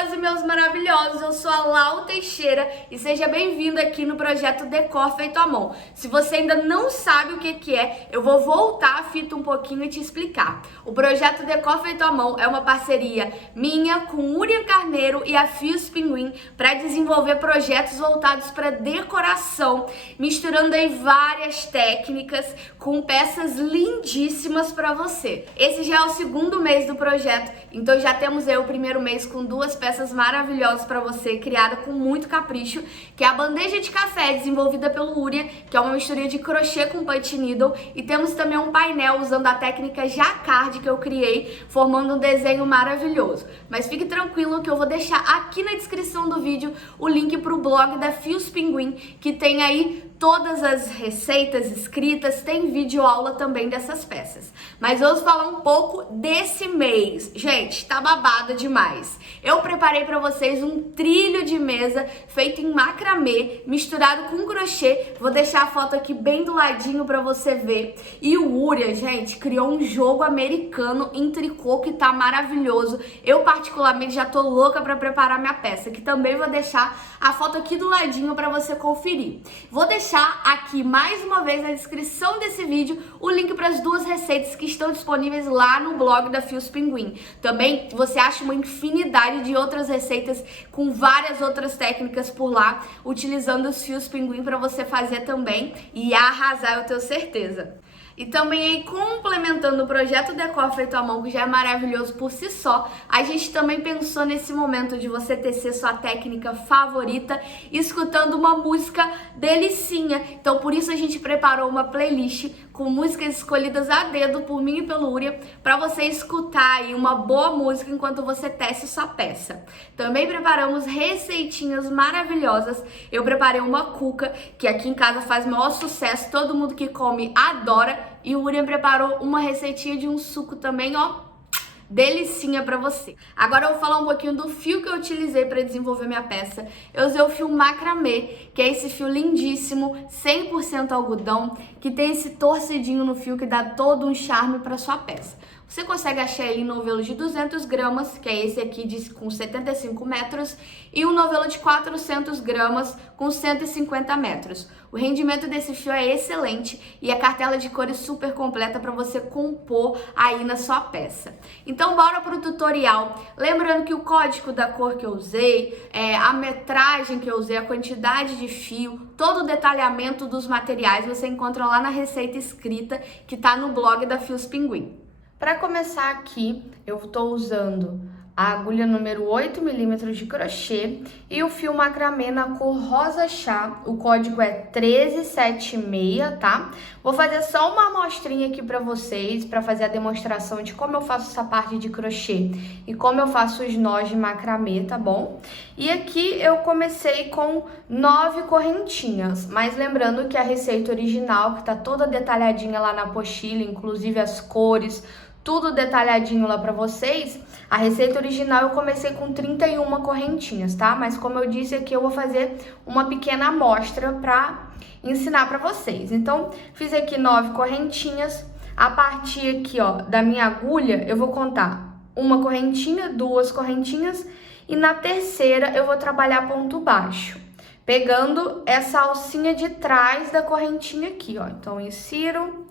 maravilhosos e meus maravilhosos, eu sou a Lau Teixeira e seja bem-vindo aqui no projeto Decor Feito à Mão. Se você ainda não sabe o que é, eu vou voltar a fita um pouquinho e te explicar. O projeto Decor Feito à Mão é uma parceria minha com Urian Carneiro e a Fios Pinguim para desenvolver projetos voltados para decoração, misturando aí várias técnicas com peças lindíssimas para você. Esse já é o segundo mês do projeto, então já temos aí o primeiro mês com duas peças maravilhosas para você, criada com muito capricho, que é a bandeja de café desenvolvida pelo Urian, que é uma mistura de crochê com punch needle, e temos também um painel usando a técnica jacquard que eu criei, formando um desenho maravilhoso. Mas fique tranquilo que eu vou deixar aqui na descrição do vídeo o link para o blog da Fios Pinguim, que tem aí todas as receitas escritas, tem vídeo aula também dessas peças. Mas vamos falar um pouco desse mês. Gente, tá babado demais. Eu preparei para vocês um trilho de mesa feito em macramê, misturado com crochê. Vou deixar a foto aqui bem do ladinho para você ver. E o Urian, gente, criou um jogo americano em tricô que tá maravilhoso. Eu particularmente já tô louca para preparar minha peça, que também vou deixar a foto aqui do ladinho para você conferir. Vou deixar aqui mais uma vez na descrição desse vídeo o link para as duas receitas que estão disponíveis lá no blog da Fios Pinguim. Também você acha uma infinidade de outras receitas com várias outras técnicas por lá, utilizando os fios pinguim para você fazer também e arrasar, eu tenho certeza. E também aí, complementando o projeto Decor Feito à Mão, que já é maravilhoso por si só, a gente também pensou nesse momento de você tecer sua técnica favorita, escutando uma música delicinha. Então, por isso a gente preparou uma playlist com músicas escolhidas a dedo por mim e pelo Urian, para você escutar aí uma boa música enquanto você tece sua peça. Também preparamos receitinhas maravilhosas. Eu preparei uma cuca, que aqui em casa faz maior sucesso, todo mundo que come adora. E o Urian preparou uma receitinha de um suco também, ó, delicinha pra você. Agora eu vou falar um pouquinho do fio que eu utilizei para desenvolver minha peça. Eu usei o fio macramê, que é esse fio lindíssimo, 100% algodão, que tem esse torcidinho no fio que dá todo um charme para sua peça. Você consegue achar ele em novelo de 200 gramas, que é esse aqui com 75 metros, e um novelo de 400 gramas com 150 metros. O rendimento desse fio é excelente e a cartela de cores super completa para você compor aí na sua peça. Então bora pro tutorial. Lembrando que o código da cor que eu usei, a metragem que eu usei, a quantidade de fio, todo o detalhamento dos materiais você encontra lá na receita escrita que tá no blog da Fios Pinguim. Para começar aqui, eu estou usando a agulha número 8 milímetros de crochê e o fio macramê na cor rosa chá. O código é 1376, tá? Vou fazer só uma amostrinha aqui para vocês, para fazer a demonstração de como eu faço essa parte de crochê e como eu faço os nós de macramê, tá bom? E aqui eu comecei com 9 correntinhas, mas lembrando que a receita original, que tá toda detalhadinha lá na apostila, inclusive as cores, tudo detalhadinho lá pra vocês, a receita original eu comecei com 31 correntinhas, tá? Mas como eu disse aqui, eu vou fazer uma pequena amostra pra ensinar pra vocês. Então, fiz aqui 9 correntinhas. A partir aqui, ó, da minha agulha, eu vou contar uma correntinha, 2 correntinhas, e na terceira eu vou trabalhar ponto baixo, pegando essa alcinha de trás da correntinha aqui, ó. Então, insiro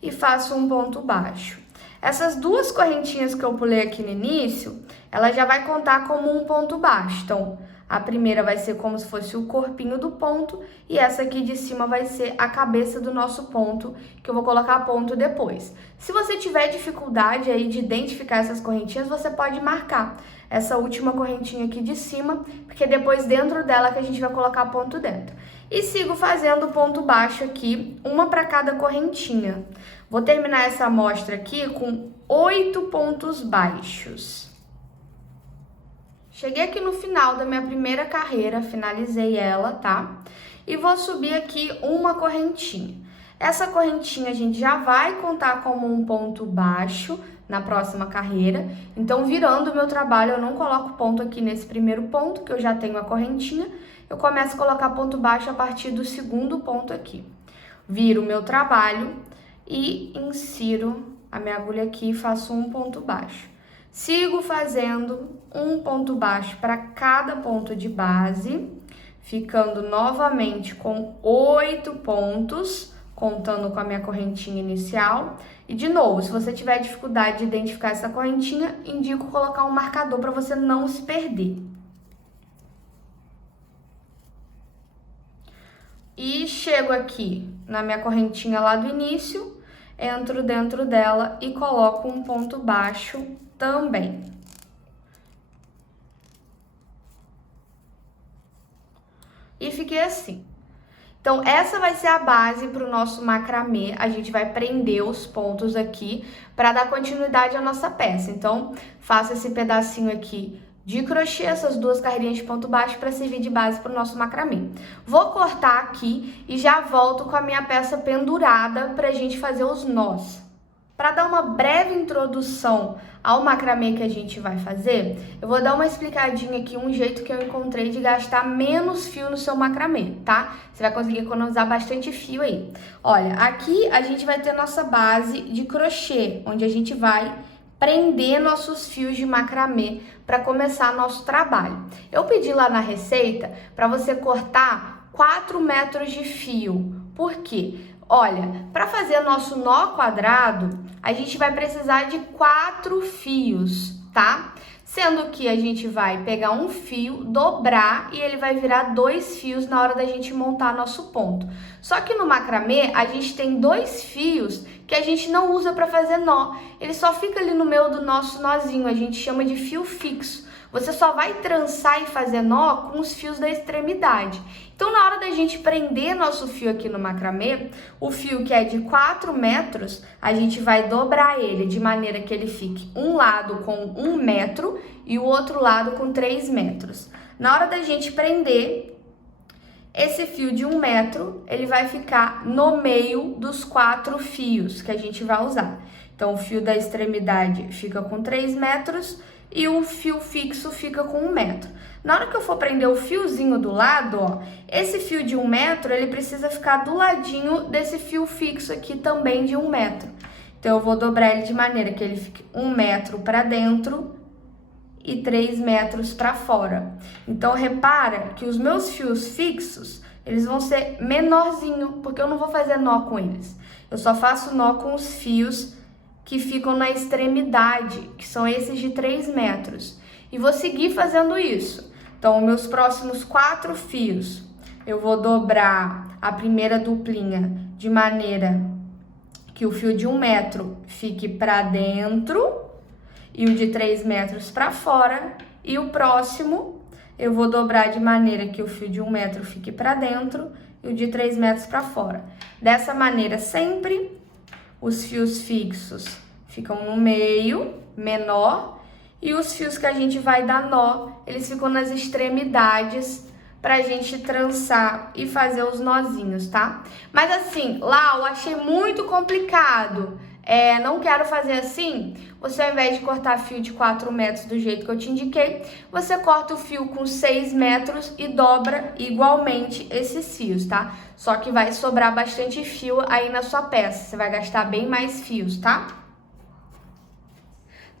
e faço um ponto baixo. Essas duas correntinhas que eu pulei aqui no início, ela já vai contar como um ponto baixo. Então, a primeira vai ser como se fosse o corpinho do ponto e essa aqui de cima vai ser a cabeça do nosso ponto, que eu vou colocar ponto depois. Se você tiver dificuldade aí de identificar essas correntinhas, você pode marcar essa última correntinha aqui de cima, porque depois dentro dela que a gente vai colocar ponto dentro. E sigo fazendo ponto baixo aqui, uma para cada correntinha. Vou terminar essa amostra aqui com 8 pontos baixos. Cheguei aqui no final da minha primeira carreira, finalizei ela, tá? E vou subir aqui uma correntinha. Essa correntinha a gente já vai contar como um ponto baixo na próxima carreira. Então, virando o meu trabalho, eu não coloco ponto aqui nesse primeiro ponto, que eu já tenho a correntinha. Eu começo a colocar ponto baixo a partir do segundo ponto aqui. Viro o meu trabalho e insiro a minha agulha aqui e faço um ponto baixo. Sigo fazendo um ponto baixo para cada ponto de base, ficando novamente com 8 pontos, contando com a minha correntinha inicial. E de novo, se você tiver dificuldade de identificar essa correntinha, indico colocar um marcador para você não se perder. E chego aqui na minha correntinha lá do início, entro dentro dela e coloco um ponto baixo também. E fiquei assim. Então, essa vai ser a base para o nosso macramê. A gente vai prender os pontos aqui para dar continuidade à nossa peça. Então, faço esse pedacinho aqui de crochê, essas 2 carreirinhas de ponto baixo para servir de base para o nosso macramê. Vou cortar aqui e já volto com a minha peça pendurada para a gente fazer os nós. Para dar uma breve introdução ao macramê que a gente vai fazer, eu vou dar uma explicadinha aqui, um jeito que eu encontrei de gastar menos fio no seu macramê, tá? Você vai conseguir economizar bastante fio aí. Olha, aqui a gente vai ter nossa base de crochê, onde a gente vai prender nossos fios de macramê para começar nosso trabalho. Eu pedi lá na receita para você cortar 4 metros de fio. Por quê? Olha, para fazer nosso nó quadrado, a gente vai precisar de 4 fios, tá? Sendo que a gente vai pegar um fio, dobrar e ele vai virar 2 fios na hora da gente montar nosso ponto. Só que no macramê, a gente tem 2 fios que a gente não usa para fazer nó. Ele só fica ali no meio do nosso nozinho, a gente chama de fio fixo. Você só vai trançar e fazer nó com os fios da extremidade. Então, na hora da gente prender nosso fio aqui no macramê, o fio que é de 4 metros, a gente vai dobrar ele de maneira que ele fique um lado com 1 metro e o outro lado com 3 metros. Na hora da gente prender, esse fio de 1 metro, ele vai ficar no meio dos 4 fios que a gente vai usar. Então, o fio da extremidade fica com 3 metros e o fio fixo fica com 1 metro. Na hora que eu for prender o fiozinho do lado, ó, esse fio de 1 metro, ele precisa ficar do ladinho desse fio fixo aqui também de 1 metro. Então, eu vou dobrar ele de maneira que ele fique 1 metro para dentro e 3 metros para fora. Então, repara que os meus fios fixos, eles vão ser menorzinho, porque eu não vou fazer nó com eles. Eu só faço nó com os fios que ficam na extremidade, que são esses de 3 metros. E vou seguir fazendo isso. Então, meus próximos 4 fios, eu vou dobrar a primeira duplinha de maneira que o fio de 1 metro fique para dentro e o de 3 metros para fora. E o próximo, eu vou dobrar de maneira que o fio de 1 metro fique para dentro e o de 3 metros para fora. Dessa maneira, sempre os fios fixos ficam no meio, menor, e os fios que a gente vai dar nó, eles ficam nas extremidades pra gente trançar e fazer os nozinhos, tá? Mas assim, lá eu achei muito complicado, não quero fazer assim. Você, ao invés de cortar fio de 4 metros do jeito que eu te indiquei, você corta o fio com 6 metros e dobra igualmente esses fios, tá? Só que vai sobrar bastante fio aí na sua peça, você vai gastar bem mais fios, tá?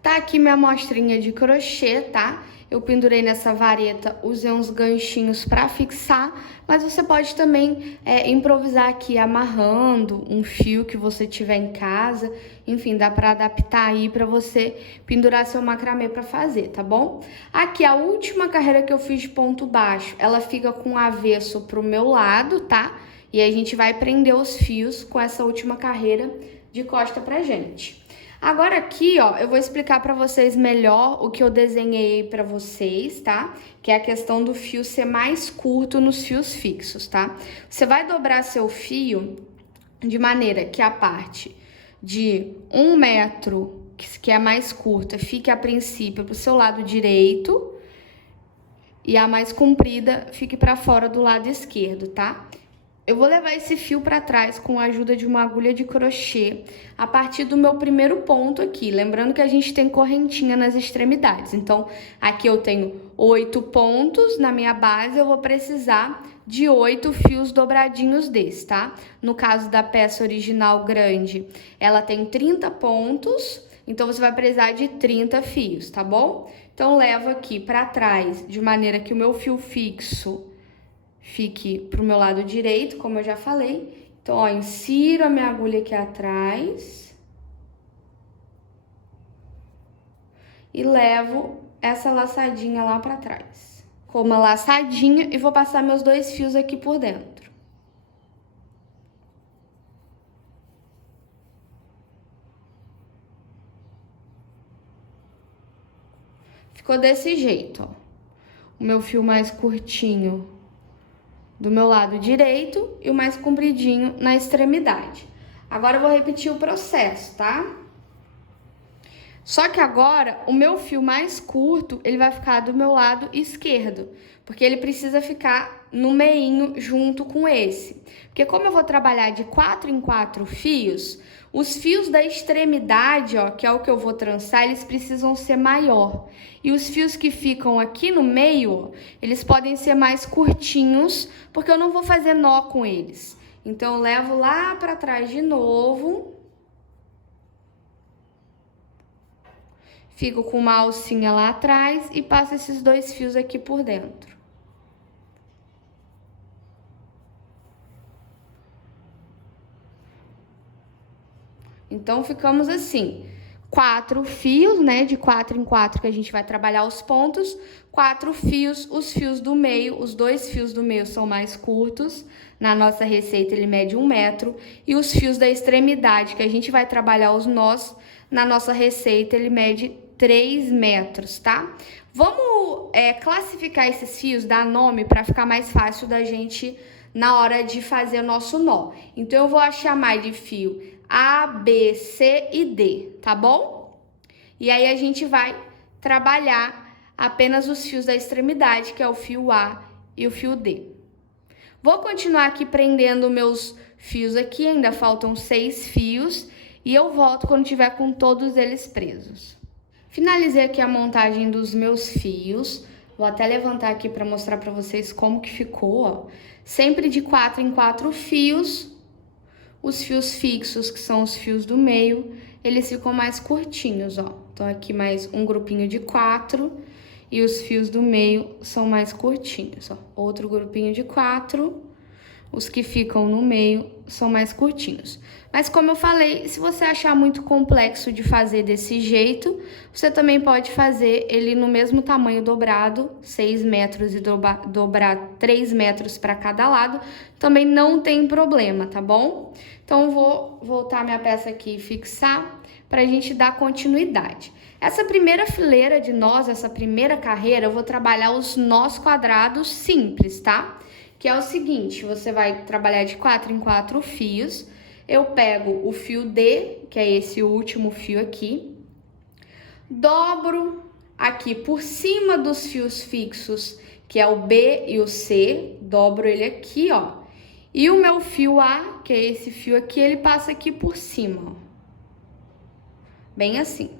Tá aqui minha amostrinha de crochê, tá? Eu pendurei nessa vareta, usei uns ganchinhos para fixar, mas você pode também improvisar aqui amarrando um fio que você tiver em casa. Enfim, dá para adaptar aí para você pendurar seu macramê para fazer, tá bom? Aqui a última carreira que eu fiz de ponto baixo, ela fica com o avesso pro meu lado, tá? E aí a gente vai prender os fios com essa última carreira de costa pra gente. Agora aqui, ó, eu vou explicar para vocês melhor o que eu desenhei para vocês, tá? Que é a questão do fio ser mais curto nos fios fixos, tá? Você vai dobrar seu fio de maneira que a parte de 1 metro, que é mais curta, fique a princípio pro seu lado direito e a mais comprida fique para fora do lado esquerdo, tá? Eu vou levar esse fio para trás com a ajuda de uma agulha de crochê a partir do meu primeiro ponto aqui. Lembrando que a gente tem correntinha nas extremidades. Então, aqui eu tenho 8 pontos na minha base, eu vou precisar de 8 fios dobradinhos desse, tá? No caso da peça original grande, ela tem 30 pontos. então você vai precisar de 30 fios, tá bom? Então, levo aqui pra trás, de maneira que o meu fio fixo fique pro meu lado direito, como eu já falei. Então, ó, insiro a minha agulha aqui atrás e levo essa laçadinha lá pra trás. Com uma laçadinha e vou passar meus 2 fios aqui por dentro. Ficou desse jeito, ó. O meu fio mais curtinho do meu lado direito e o mais compridinho na extremidade. Agora eu vou repetir o processo, tá? Só que agora o meu fio mais curto, ele vai ficar do meu lado esquerdo, porque ele precisa ficar no meinho junto com esse. Porque como eu vou trabalhar de 4 em 4 fios, os fios da extremidade, ó, que é o que eu vou trançar, eles precisam ser maior. E os fios que ficam aqui no meio, ó, eles podem ser mais curtinhos, porque eu não vou fazer nó com eles. Então, eu levo lá pra trás de novo. Fico com uma alcinha lá atrás e passo esses 2 fios aqui por dentro. Então, ficamos assim, 4 fios, né, de 4 em 4 que a gente vai trabalhar os pontos, 4 fios, os fios do meio, os 2 fios do meio são mais curtos, na nossa receita ele mede 1 metro, e os fios da extremidade, que a gente vai trabalhar os nós, na nossa receita ele mede 3 metros, tá? Vamos classificar esses fios, dar nome para ficar mais fácil da gente na hora de fazer o nosso nó. Então, eu vou chamar de fio A, B, C e D, tá bom? E aí, a gente vai trabalhar apenas os fios da extremidade, que é o fio A e o fio D. Vou continuar aqui prendendo meus fios aqui, ainda faltam 6 fios, e eu volto quando tiver com todos eles presos. Finalizei aqui a montagem dos meus fios. Vou até levantar aqui para mostrar para vocês como que ficou, ó. Sempre de 4 em 4 fios. Os fios fixos, que são os fios do meio, eles ficam mais curtinhos, ó. Então, aqui mais um grupinho de 4 e os fios do meio são mais curtinhos, ó. Outro grupinho de 4, os que ficam no meio são mais curtinhos. Mas como eu falei, se você achar muito complexo de fazer desse jeito, você também pode fazer ele no mesmo tamanho dobrado, 6 metros e dobrar 3 metros para cada lado, também não tem problema, tá bom? Então, eu vou voltar minha peça aqui e fixar para a gente dar continuidade. Essa primeira fileira de nós, essa primeira carreira, eu vou trabalhar os nós quadrados simples, tá? Que é o seguinte, você vai trabalhar de 4 em 4 fios. Eu pego o fio D, que é esse último fio aqui, dobro aqui por cima dos fios fixos, que é o B e o C, dobro ele aqui, ó. E o meu fio A, que é esse fio aqui, ele passa aqui por cima, ó. Bem assim.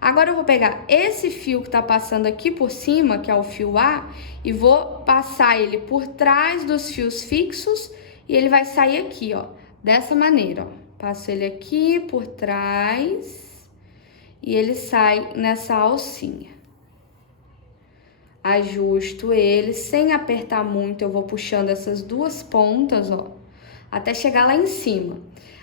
Agora eu vou pegar esse fio que tá passando aqui por cima, que é o fio A, e vou passar ele por trás dos fios fixos e ele vai sair aqui, ó, dessa maneira, ó. Passo ele aqui por trás e ele sai nessa alcinha. Ajusto ele sem apertar muito, eu vou puxando essas 2 pontas, ó, até chegar lá em cima.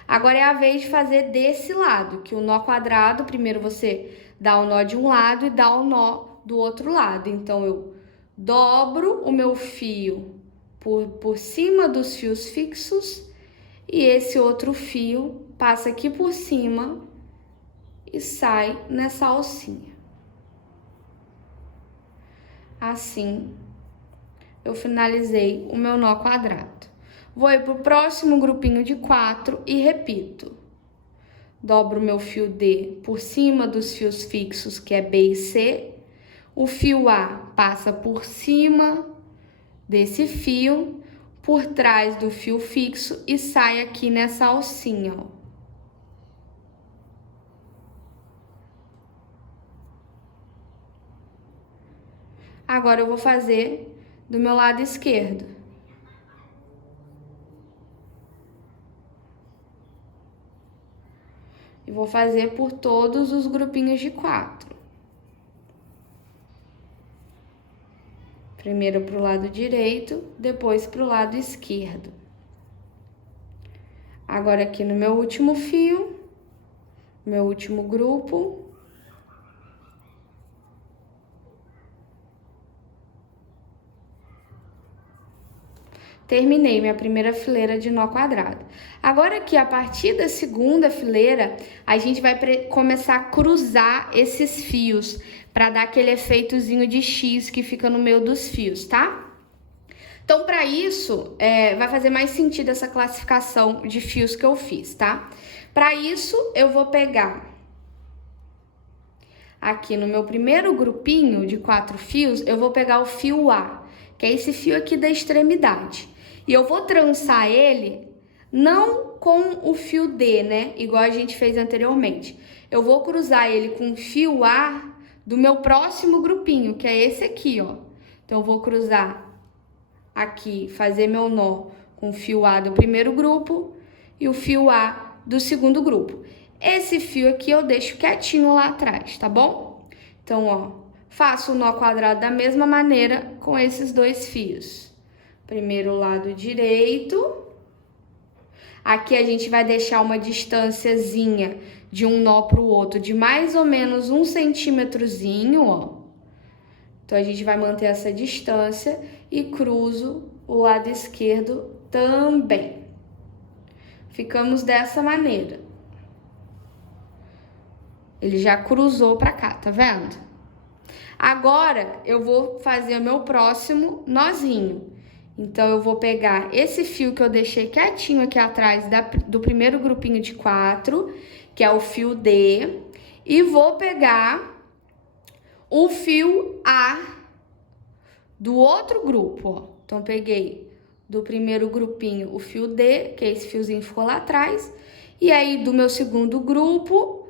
Agora é a vez de fazer desse lado, que o nó quadrado, primeiro você dá o nó de um lado e dá o nó do outro lado. Então, eu dobro o meu fio por cima dos fios fixos e esse outro fio passa aqui por cima e sai nessa alcinha. Assim, eu finalizei o meu nó quadrado. Vou ir pro próximo grupinho de 4 e repito. Dobro o meu fio D por cima dos fios fixos, que é B e C. O fio A passa por cima desse fio, por trás do fio fixo e sai aqui nessa alcinha, ó. Agora eu vou fazer do meu lado esquerdo. E vou fazer por todos os grupinhos de 4. Primeiro pro lado direito, depois pro lado esquerdo. Agora aqui no meu último fio, meu último grupo. Terminei minha primeira fileira de nó quadrado. Agora aqui, a partir da segunda fileira, a gente vai começar a cruzar esses fios para dar aquele efeitozinho de X que fica no meio dos fios, tá? Então, para isso, vai fazer mais sentido essa classificação de fios que eu fiz, tá? Para isso, eu vou pegar aqui no meu primeiro grupinho de 4 fios, eu vou pegar o fio A, que é esse fio aqui da extremidade. E eu vou trançar ele não com o fio D, né? Igual a gente fez anteriormente. Eu vou cruzar ele com o fio A do meu próximo grupinho, que é esse aqui, ó. Então, eu vou cruzar aqui, fazer meu nó com o fio A do primeiro grupo e o fio A do segundo grupo. Esse fio aqui eu deixo quietinho lá atrás, tá bom? Então, ó, faço o nó quadrado da mesma maneira com esses 2 fios. Primeiro lado direito. Aqui a gente vai deixar uma distânciazinha de um nó pro outro de mais ou menos 1 centímetrozinho, ó. Então, a gente vai manter essa distância e cruzo o lado esquerdo também. Ficamos dessa maneira. Ele já cruzou pra cá, tá vendo? Agora, eu vou fazer o meu próximo nozinho. Então, eu vou pegar esse fio que eu deixei quietinho aqui atrás do primeiro grupinho de 4, que é o fio D, e vou pegar o fio A do outro grupo, ó. Então, peguei do primeiro grupinho o fio D, que é esse fiozinho que ficou lá atrás, e aí do meu segundo grupo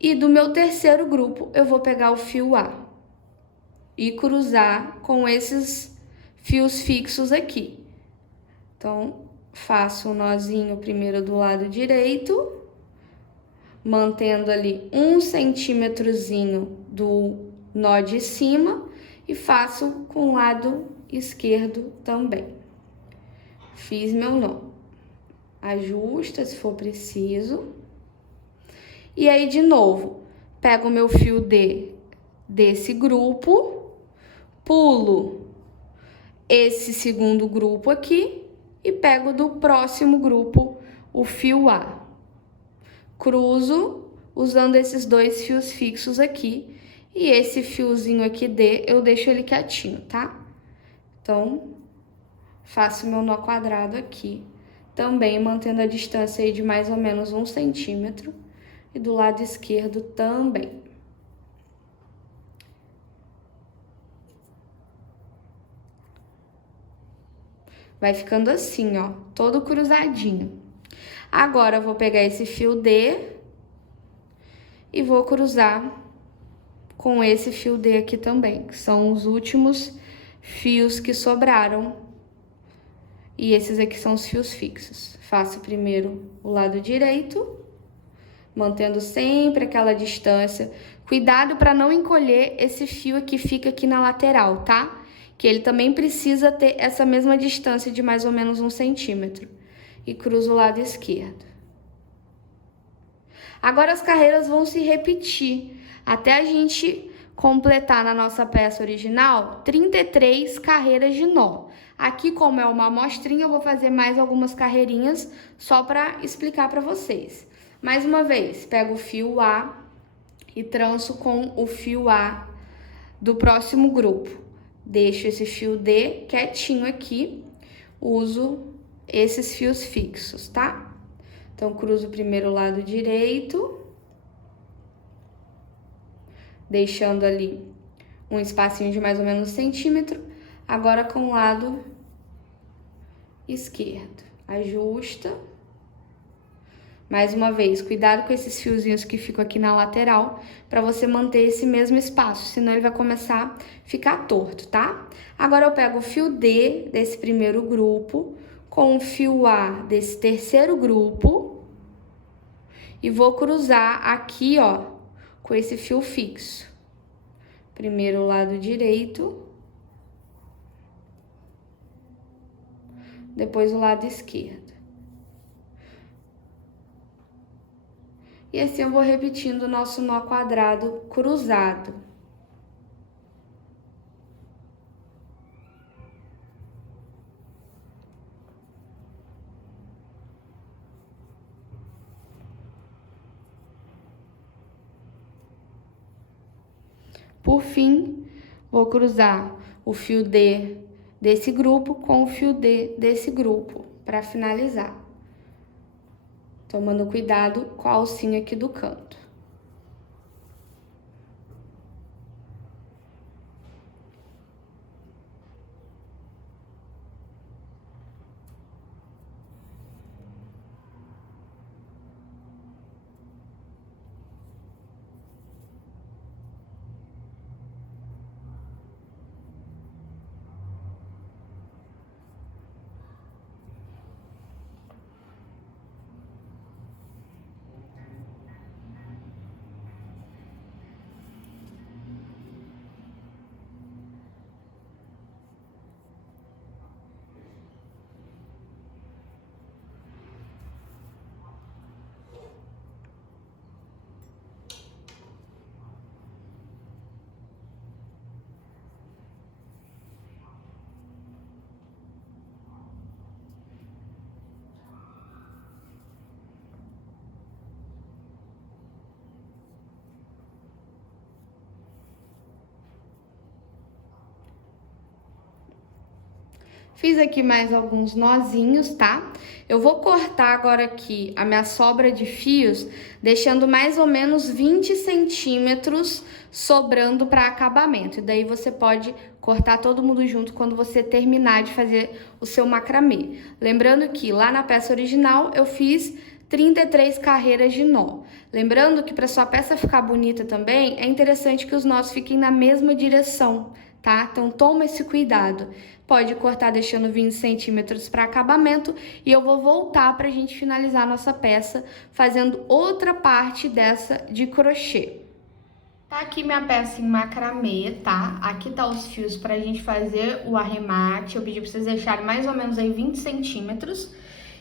e do meu terceiro grupo eu vou pegar o fio A e cruzar com esses fios fixos aqui. Então, faço um nozinho primeiro do lado direito, mantendo ali 1 centímetrozinho do nó de cima e faço com o lado esquerdo também. Fiz meu nó. Ajusta se for preciso. E aí, de novo, pego o meu fio D desse grupo, pulo esse segundo grupo aqui e pego do próximo grupo o fio A. Cruzo usando esses 2 fios fixos aqui e esse fiozinho aqui D eu deixo ele quietinho, tá? Então, faço meu nó quadrado aqui, também mantendo a distância aí de mais ou menos 1 centímetro e do lado esquerdo também. Vai ficando assim, ó, todo cruzadinho. Agora, eu vou pegar esse fio D e vou cruzar com esse fio D aqui também, que são os últimos fios que sobraram. E esses aqui são os fios fixos. Faço primeiro o lado direito, mantendo sempre aquela distância. Cuidado para não encolher esse fio que fica aqui na lateral, tá? Que ele também precisa ter essa mesma distância de mais ou menos 1 centímetro. E cruzo o lado esquerdo. Agora as carreiras vão se repetir até a gente completar na nossa peça original 33 carreiras de nó. Aqui, como é uma amostrinha, eu vou fazer mais algumas carreirinhas só para explicar para vocês. Mais uma vez, pego o fio A e tranço com o fio A do próximo grupo. Deixo esse fio D quietinho aqui, uso esses fios fixos, tá? Então, cruzo primeiro o lado direito, deixando ali um espacinho de mais ou menos 1 centímetro. Agora, com o lado esquerdo, ajusta. Mais uma vez, cuidado com esses fiozinhos que ficam aqui na lateral, para você manter esse mesmo espaço, senão ele vai começar a ficar torto, tá? Agora eu pego o fio D desse primeiro grupo, com o fio A desse terceiro grupo, e vou cruzar aqui, ó, com esse fio fixo. Primeiro o lado direito, depois o lado esquerdo. E assim eu vou repetindo o nosso nó quadrado cruzado. Por fim, vou cruzar o fio D desse grupo com o fio D desse grupo, para finalizar. Tomando cuidado com a alcinha aqui do canto. Fiz aqui mais alguns nozinhos, tá? Eu vou cortar agora aqui a minha sobra de fios, deixando mais ou menos 20 centímetros sobrando para acabamento. E daí você pode cortar todo mundo junto quando você terminar de fazer o seu macramê. Lembrando que lá na peça original eu fiz 33 carreiras de nó. Lembrando que para sua peça ficar bonita também, é interessante que os nós fiquem na mesma direção, tá? Então toma esse cuidado. Pode cortar deixando 20 centímetros para acabamento e eu vou voltar para a gente finalizar a nossa peça fazendo outra parte dessa de crochê. Tá aqui minha peça em macramê, tá? Aqui tá os fios pra gente fazer o arremate. Eu pedi pra vocês deixarem mais ou menos aí 20 centímetros.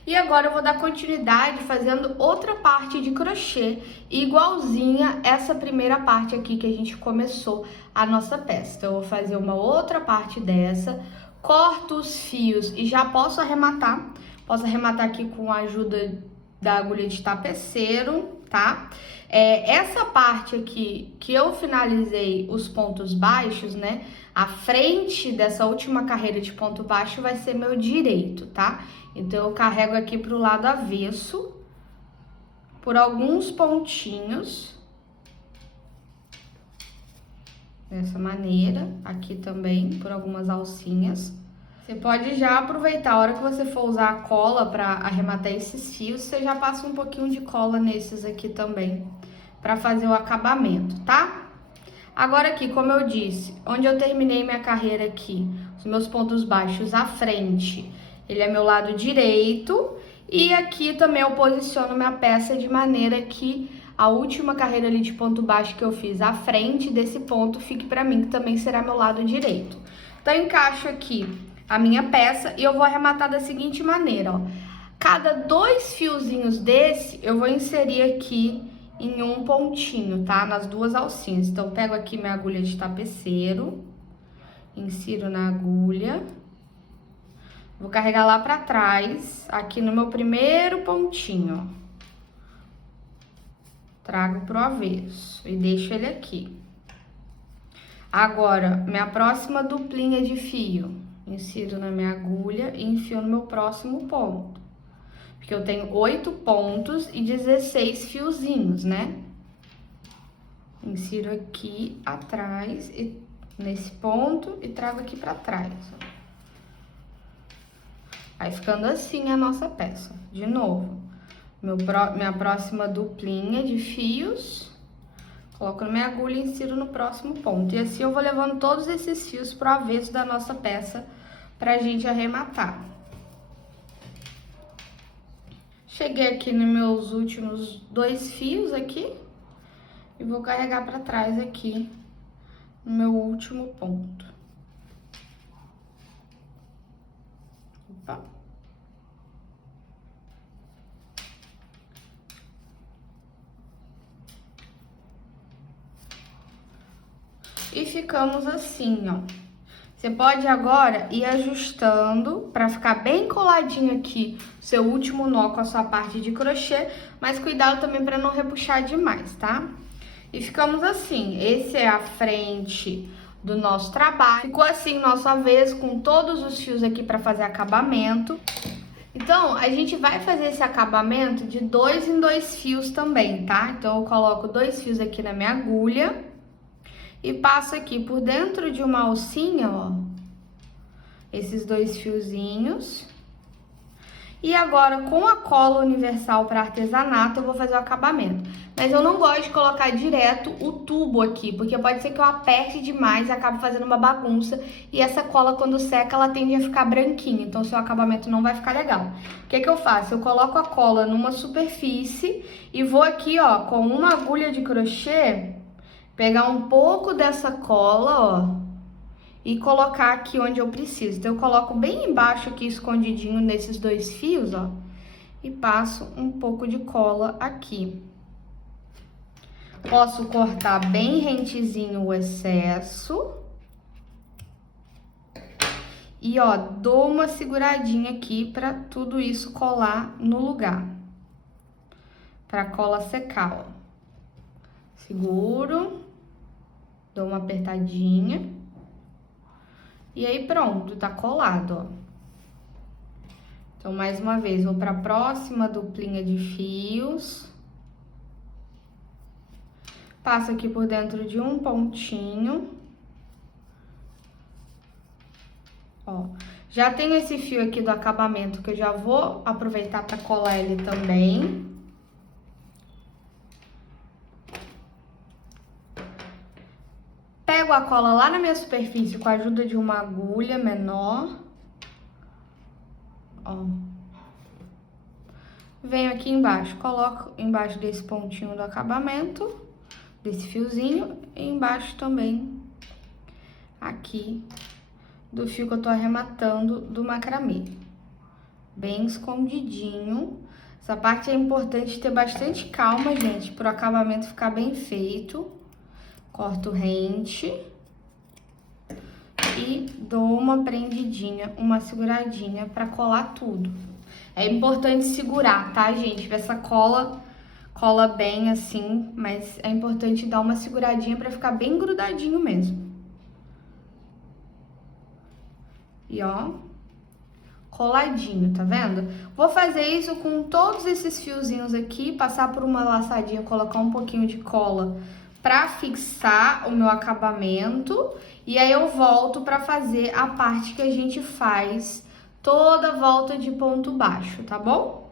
E agora eu vou dar continuidade fazendo outra parte de crochê, igualzinha essa primeira parte aqui que a gente começou a nossa peça. Então, eu vou fazer uma outra parte dessa, corto os fios e já posso arrematar. Posso arrematar aqui com a ajuda da agulha de tapeceiro, tá? Essa parte aqui que eu finalizei os pontos baixos, né? A frente dessa última carreira de ponto baixo vai ser meu direito, tá? Então, eu carrego aqui pro lado avesso, por alguns pontinhos. Dessa maneira, aqui também, por algumas alcinhas. Você pode já aproveitar, a hora que você for usar a cola para arrematar esses fios, você já passa um pouquinho de cola nesses aqui também, para fazer o acabamento, tá? Agora aqui, como eu disse, onde eu terminei minha carreira aqui, os meus pontos baixos à frente, ele é meu lado direito, e aqui também eu posiciono minha peça de maneira que a última carreira ali de ponto baixo que eu fiz à frente desse ponto fique pra mim, que também será meu lado direito. Então, eu encaixo aqui a minha peça e eu vou arrematar da seguinte maneira, ó. Cada 2 fiozinhos desse, eu vou inserir aqui em um pontinho, tá? Nas 2 alcinhas. Então, eu pego aqui minha agulha de tapeceiro, insiro na agulha, vou carregar lá pra trás, aqui no meu primeiro pontinho, ó. Trago pro avesso e deixo ele aqui. Agora, minha próxima duplinha de fio, insiro na minha agulha e enfio no meu próximo ponto. Porque eu tenho 8 pontos e 16 fiozinhos, né? Insiro aqui atrás, e nesse ponto, e trago aqui pra trás, ó. Vai ficando assim a nossa peça. De novo, minha próxima duplinha de fios, coloco na minha agulha e insiro no próximo ponto. E assim eu vou levando todos esses fios pro avesso da nossa peça pra gente arrematar. Cheguei aqui nos meus últimos 2 fios aqui e vou carregar para trás aqui no meu último ponto. Opa. E ficamos assim, ó. Você pode agora ir ajustando para ficar bem coladinho aqui o seu último nó com a sua parte de crochê, mas cuidado também para não repuxar demais, tá? E ficamos assim, esse é a frente do nosso trabalho. Ficou assim nosso avesso, com todos os fios aqui para fazer acabamento. Então, a gente vai fazer esse acabamento de 2 em 2 fios também, tá? Então, eu coloco 2 fios aqui na minha agulha e passo aqui por dentro de uma alcinha, ó, esses 2 fiozinhos. E agora, com a cola universal para artesanato, eu vou fazer o acabamento. Mas eu não gosto de colocar direto o tubo aqui, porque pode ser que eu aperte demais e acabe fazendo uma bagunça. E essa cola, quando seca, ela tende a ficar branquinha, então o seu acabamento não vai ficar legal. O que que eu faço? Eu coloco a cola numa superfície e vou aqui, ó, com uma agulha de crochê, pegar um pouco dessa cola, ó, e colocar aqui onde eu preciso. Então, eu coloco bem embaixo aqui, escondidinho nesses 2 fios, ó, e passo um pouco de cola aqui. Posso cortar bem rentezinho o excesso. E, ó, dou uma seguradinha aqui pra tudo isso colar no lugar. Pra cola secar, ó. Seguro. Dou uma apertadinha. E aí, pronto, tá colado, ó. Então, mais uma vez, vou pra próxima duplinha de fios. Passo aqui por dentro de um pontinho. Ó, já tenho esse fio aqui do acabamento que eu já vou aproveitar pra colar ele também. Pego a cola lá na minha superfície com a ajuda de uma agulha menor. Ó. Venho aqui embaixo, coloco embaixo desse pontinho do acabamento, desse fiozinho, e embaixo também, aqui, do fio que eu tô arrematando do macramê. Bem escondidinho. Essa parte é importante ter bastante calma, gente, pro acabamento ficar bem feito. Corto rente e dou uma prendidinha, uma seguradinha pra colar tudo. É importante segurar, tá, gente? Essa cola cola bem assim, mas é importante dar uma seguradinha pra ficar bem grudadinho mesmo. E ó, coladinho, tá vendo? Vou fazer isso com todos esses fiozinhos aqui, passar por uma laçadinha, colocar um pouquinho de cola pra fixar o meu acabamento, e aí eu volto pra fazer a parte que a gente faz toda a volta de ponto baixo, tá bom?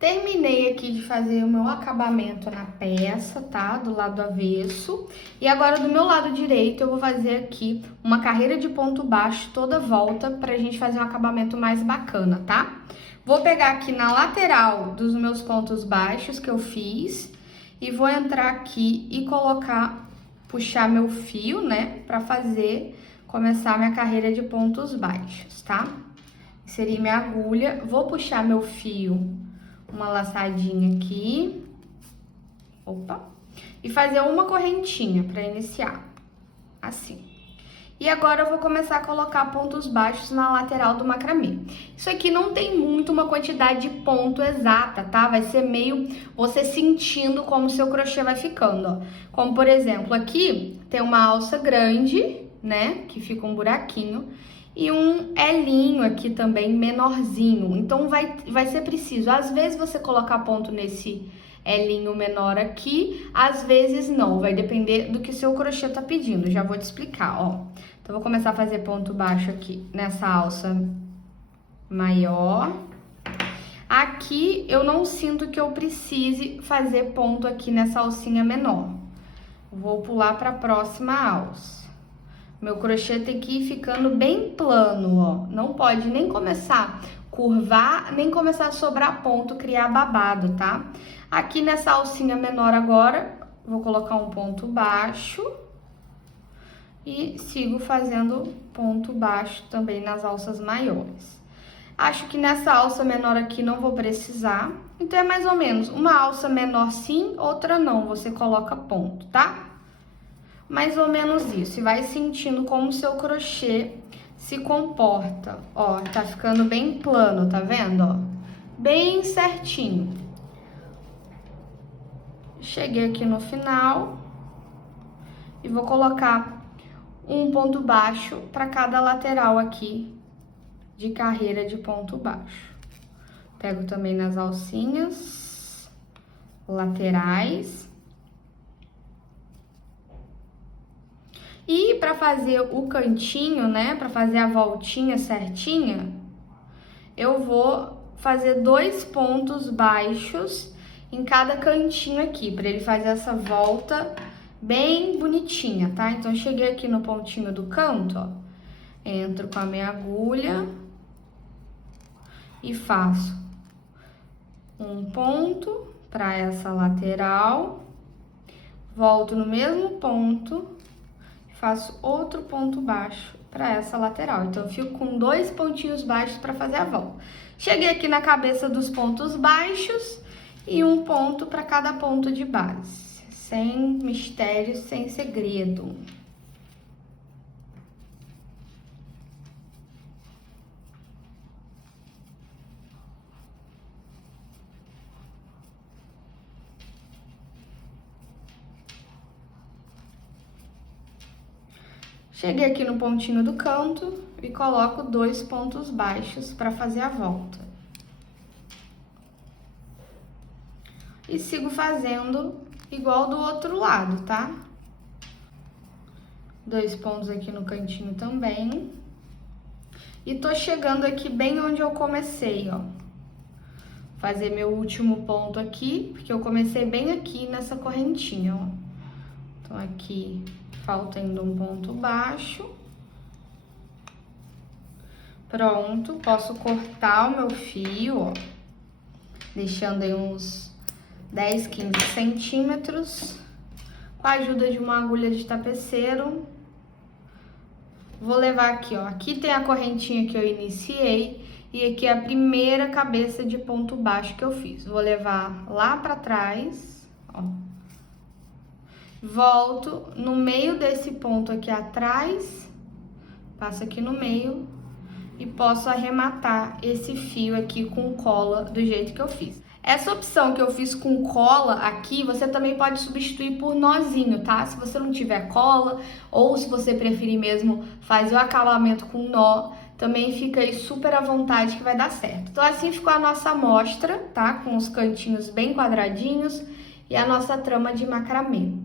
Terminei aqui de fazer o meu acabamento na peça, tá? Do lado avesso. E agora do meu lado direito eu vou fazer aqui uma carreira de ponto baixo toda a volta pra gente fazer um acabamento mais bacana, tá? Vou pegar aqui na lateral dos meus pontos baixos que eu fiz e vou entrar aqui e colocar, puxar meu fio, né, pra começar minha carreira de pontos baixos, tá? Inserir minha agulha, vou puxar meu fio, uma laçadinha aqui, opa, e fazer uma correntinha pra iniciar, assim. E agora eu vou começar a colocar pontos baixos na lateral do macramê. Isso aqui não tem muito uma quantidade de ponto exata, tá? Vai ser meio você sentindo como o seu crochê vai ficando, ó. Como, por exemplo, aqui tem uma alça grande, né? Que fica um buraquinho. E um Lzinho aqui também, menorzinho. Então, vai ser preciso, às vezes, você colocar ponto nesse Lzinho menor aqui, às vezes não. Vai depender do que seu crochê tá pedindo. Já vou te explicar, ó. Então, vou começar a fazer ponto baixo aqui nessa alça maior. Aqui, eu não sinto que eu precise fazer ponto aqui nessa alcinha menor. Vou pular para a próxima alça. Meu crochê tem que ir ficando bem plano, ó. Não pode nem começar curvar, nem começar a sobrar ponto, criar babado, tá? Aqui nessa alcinha menor agora, vou colocar um ponto baixo e sigo fazendo ponto baixo também nas alças maiores. Acho que nessa alça menor aqui não vou precisar, então é mais ou menos uma alça menor sim, outra não, você coloca ponto, tá? Mais ou menos isso, e vai sentindo como o seu crochê se comporta. Ó, tá ficando bem plano, tá vendo, ó? Bem certinho. Cheguei aqui no final e vou colocar um ponto baixo para cada lateral aqui de carreira de ponto baixo. Pego também nas alcinhas laterais. E para fazer o cantinho, né, para fazer a voltinha certinha, eu vou fazer 2 pontos baixos em cada cantinho aqui, para ele fazer essa volta bem bonitinha, tá? Então, eu cheguei aqui no pontinho do canto, ó, entro com a minha agulha e faço um ponto para essa lateral, volto no mesmo ponto, faço outro ponto baixo para essa lateral. Então, eu fico com 2 pontinhos baixos para fazer a volta. Cheguei aqui na cabeça dos pontos baixos e um ponto para cada ponto de base. Sem mistério, sem segredo. Cheguei aqui no pontinho do canto e coloco 2 pontos baixos para fazer a volta. E sigo fazendo igual do outro lado, tá? 2 pontos aqui no cantinho também. E tô chegando aqui bem onde eu comecei, ó. Fazer meu último ponto aqui, porque eu comecei bem aqui nessa correntinha, ó. Então, aqui falta ainda um ponto baixo. Pronto, posso cortar o meu fio, ó, deixando aí uns 10, 15 centímetros, com a ajuda de uma agulha de tapeceiro. Vou levar aqui, ó, aqui tem a correntinha que eu iniciei e aqui é a primeira cabeça de ponto baixo que eu fiz. Vou levar lá pra trás, ó. Volto no meio desse ponto aqui atrás, passo aqui no meio e posso arrematar esse fio aqui com cola do jeito que eu fiz. Essa opção que eu fiz com cola aqui, você também pode substituir por nozinho, tá? Se você não tiver cola ou se você preferir mesmo fazer o acabamento com nó, também fica aí super à vontade que vai dar certo. Então assim ficou a nossa amostra, tá? Com os cantinhos bem quadradinhos e a nossa trama de macramê.